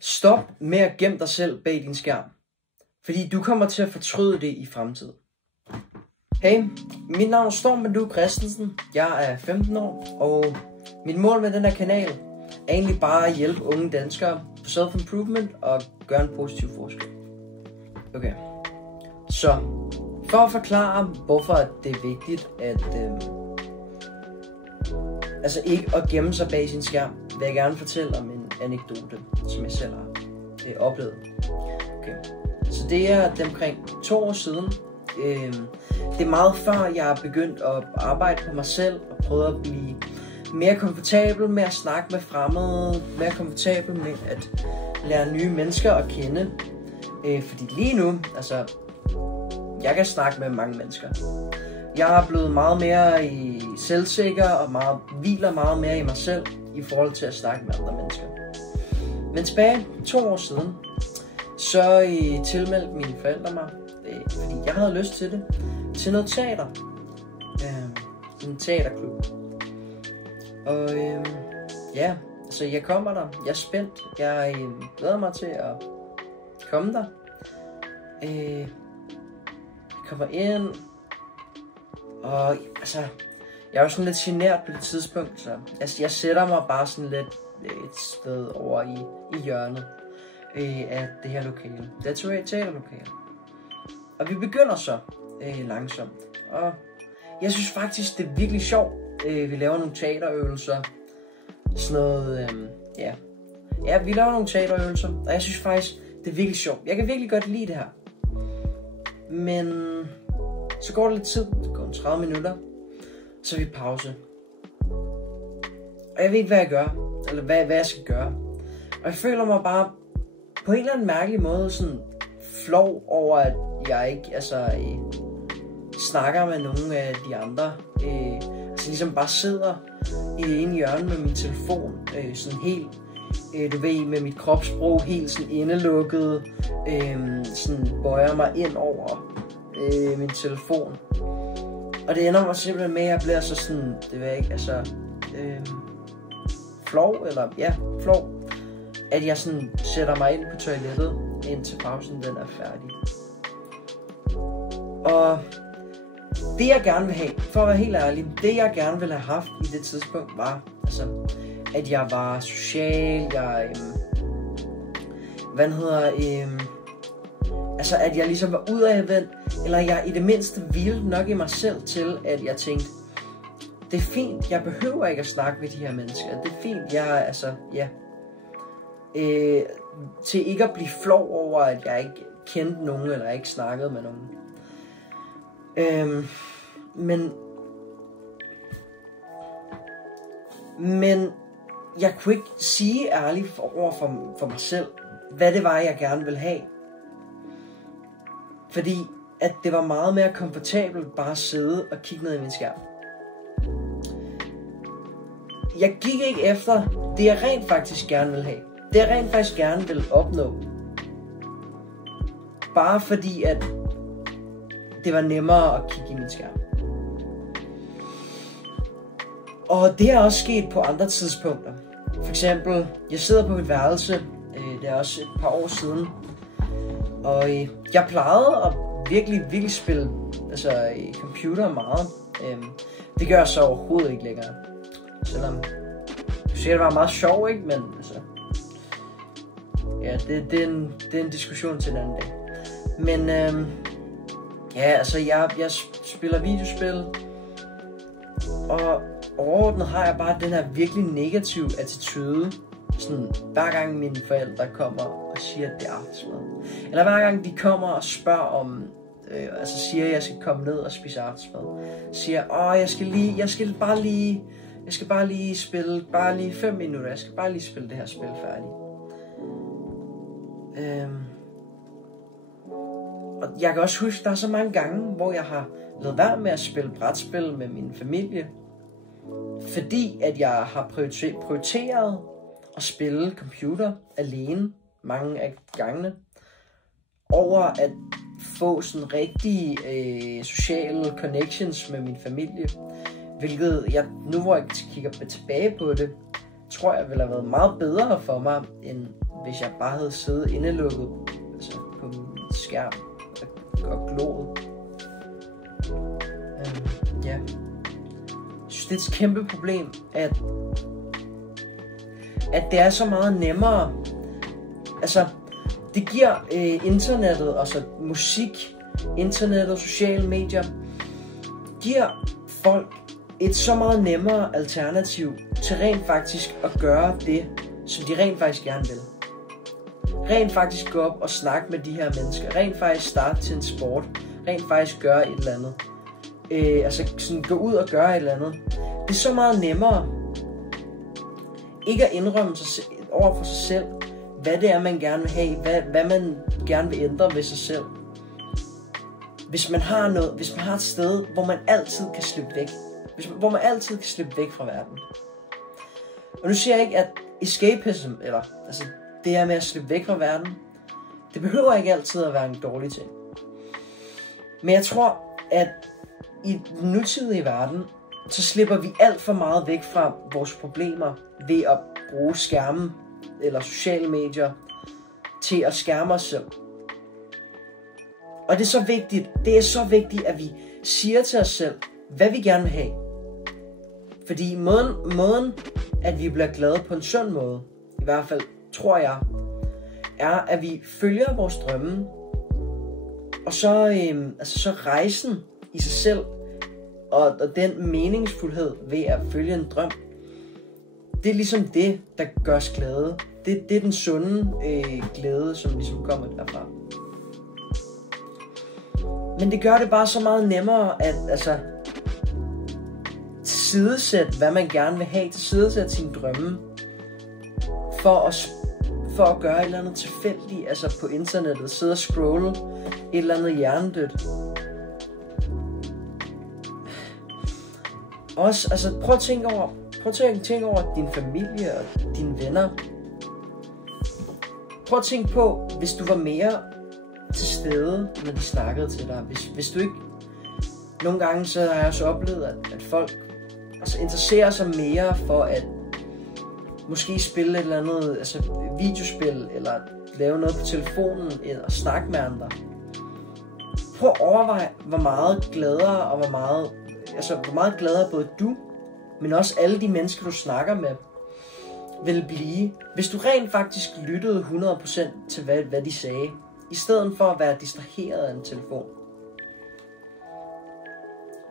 Stop med at gemme dig selv bag din skærm, fordi du kommer til at fortryde det i fremtiden. Hey, mit navn er Storm Bandu Christensen, jeg er 15 år, og mit mål med den her kanal er egentlig bare at hjælpe unge danskere på self-improvement og gøre en positiv forskel. Okay, så for at forklare, hvorfor det er vigtigt at ikke at gemme sig bag sin skærm, vil jeg gerne fortælle om en anekdote, som jeg selv har oplevet. Okay. Så det er omkring 2 år siden. Det er meget før jeg er begyndt at arbejde på mig selv og prøvet at blive mere komfortabel med at snakke med fremmede, mere komfortabel med at lære nye mennesker at kende. Fordi lige nu, jeg kan snakke med mange mennesker. Jeg er blevet meget mere selvsikker og hviler meget mere i mig selv i forhold til at snakke med andre mennesker. Men tilbage 2 år siden, så tilmeldte mine forældre mig, fordi jeg havde lyst til det, til noget teater. En teaterklub. Og jeg kommer der. Jeg er spændt. Jeg glæder mig til at komme der. Jeg kommer ind. Og jeg er jo sådan lidt genert på det tidspunkt, så jeg sætter mig bare sådan lidt et sted over i hjørnet af det her lokale. Det er et teaterlokale. Og vi begynder så langsomt. Og jeg synes faktisk, det er virkelig sjovt. Vi laver nogle teaterøvelser. Sådan noget, Ja, vi laver nogle teaterøvelser. Og jeg synes faktisk, det er virkelig sjovt. Jeg kan virkelig godt lide det her. Men så går der lidt tid. Det går 30 minutter. Så er vi pause. Og jeg ved ikke, hvad jeg gør. Eller hvad jeg skal gøre. Og jeg føler mig bare på en eller anden mærkelig måde sådan flov over, at jeg ikke snakker med nogle af de andre. Ligesom bare sidder i en hjørne med min telefon. Sådan helt, du ved, med mit kropssprog helt sådan indelukket. Sådan bøjer mig ind over min telefon. Og det ender mig simpelthen med, at jeg bliver så sådan, det ved jeg ikke, flov, flov. At jeg sådan sætter mig ind på toilettet, indtil pausen den er færdig. Og det jeg gerne vil have, for at være helt ærlig, det jeg gerne ville have haft i det tidspunkt var, at jeg var social, at jeg ligesom var udadvendt, eller jeg i det mindste hvilede nok i mig selv til, at jeg tænkte, det er fint, jeg behøver ikke at snakke med de her mennesker, det er fint, til ikke at blive flov over, at jeg ikke kendte nogen, eller ikke snakkede med nogen. Men jeg kunne ikke sige ærligt over for mig selv, hvad det var, jeg gerne ville have. Fordi at det var meget mere komfortabelt bare at sidde og kigge ned i min skærm. Jeg gik ikke efter det, jeg rent faktisk gerne ville have. Det, jeg rent faktisk gerne ville opnå. Bare fordi, at det var nemmere at kigge i min skærm. Og det er også sket på andre tidspunkter. For eksempel, jeg sidder på et værelse. Det er også et par år siden. Og jeg plejede at virkelig spille computer meget. Det gør jeg så overhovedet ikke længere. Selvom du siger, det var meget sjovt, ikke? Men det er en diskussion til en anden dag. Men jeg spiller videospil. Og overordnet har jeg bare den her virkelig negative attitude. Sådan, hver gang mine forældre kommer og siger, at det er aftensmad. Eller hver gang de kommer og spørger om, siger, at jeg skal komme ned og spise aftensmad. Siger, jeg skal bare lige spille, bare lige 5 minutter. Jeg skal bare lige spille det her spil færdigt. Og jeg kan også huske, der er så mange gange, hvor jeg har ladet være med at spille brætspil med min familie. Fordi at jeg har prioriteret at spille computer alene mange af gangene. Over at få sådan rigtige sociale connections med min familie. Hvilket jeg, nu hvor jeg kigger tilbage på det, tror jeg ville have været meget bedre for mig, end hvis jeg bare havde siddet indelukket altså på min skærm og gloet. Ja. Jeg synes, det er et kæmpe problem, at det er så meget nemmere. Altså, det giver internettet, altså musik, internettet, sociale medier, giver folk et så meget nemmere alternativ til rent faktisk at gøre det, som de rent faktisk gerne vil. Rent faktisk gå op og snakke med de her mennesker, rent faktisk starte til en sport, rent faktisk gøre et eller andet. Altså sådan gå ud og gøre et eller andet. Det er så meget nemmere ikke at indrømme sig over for sig selv, hvad det er, man gerne vil have, hvad man gerne vil ændre ved sig selv. Hvis man har et sted, hvor man altid kan slippe væk. Hvor man altid kan slippe væk fra verden. Og nu siger jeg ikke, at escapism, eller altså det her med at slippe væk fra verden, det behøver ikke altid at være en dårlig ting. Men jeg tror, at i den nutidige verden, så slipper vi alt for meget væk fra vores problemer ved at bruge skærmen eller sociale medier til at skærme os selv. Og det er så vigtigt, at vi siger til os selv, hvad vi gerne vil have. Fordi måden, at vi bliver glade på en sund måde, i hvert fald tror jeg, er, at vi følger vores drømme, og så rejsen i sig selv, og den meningsfuldhed ved at følge en drøm, det er ligesom det, der gør os glade. Det er den sunde glæde, som ligesom kommer derfra. Men det gør det bare så meget nemmere at tilsidesætte, hvad man gerne vil have, tilsidesætte sine drømme, for at gøre et eller andet tilfældigt, altså på internettet, sidde og scrolle et eller andet hjernedødt. Også, altså prøv at tænke over din familie og dine venner. Prøv at tænke på, hvis du var mere til stede, når de snakkede til dig. Hvis du ikke... Nogle gange så har jeg også oplevet, at folk interesserer sig mere for at måske spille et eller andet videospil, eller lave noget på telefonen, eller snakke med andre. Prøv at overveje, hvor meget gladere og hvor meget gladere både du, men også alle de mennesker, du snakker med, vil blive, hvis du rent faktisk lyttede 100% til, hvad de sagde, i stedet for at være distraheret af en telefon.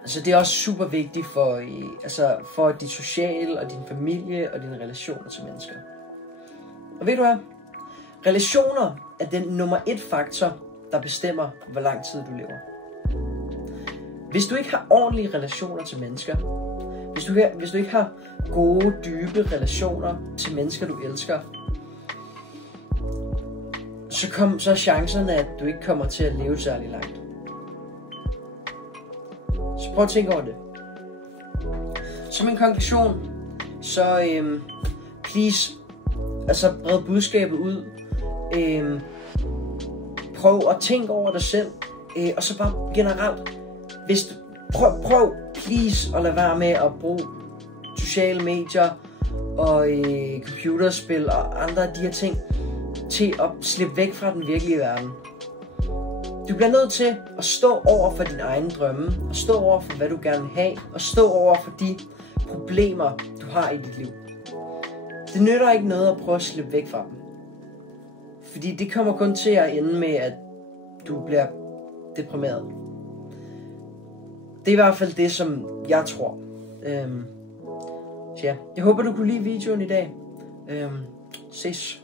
Altså det er også super vigtigt for dit sociale og din familie og dine relationer til mennesker. Og ved du hvad? Relationer er den nummer 1 faktor, der bestemmer, hvor lang tid du lever. Hvis du ikke har ordentlige relationer til mennesker, hvis du ikke har gode, dybe relationer til mennesker, du elsker, så er chancerne, at du ikke kommer til at leve særlig langt. Så prøv at tænke over det. Som en konklusion, så please, bred budskabet ud. Prøv at tænke over dig selv. Og så bare generelt, prøv please at lade være med at bruge sociale medier og computerspil og andre af de her ting til at slippe væk fra den virkelige verden. Du bliver nødt til at stå over for dine egne drømme, og stå over for, hvad du gerne vil have, og stå over for de problemer, du har i dit liv. Det nytter ikke noget at prøve at slippe væk fra dem. Fordi det kommer kun til at ende med, at du bliver deprimeret. Det er i hvert fald det, som jeg tror. Så ja, jeg håber, du kunne lide videoen i dag. Ses.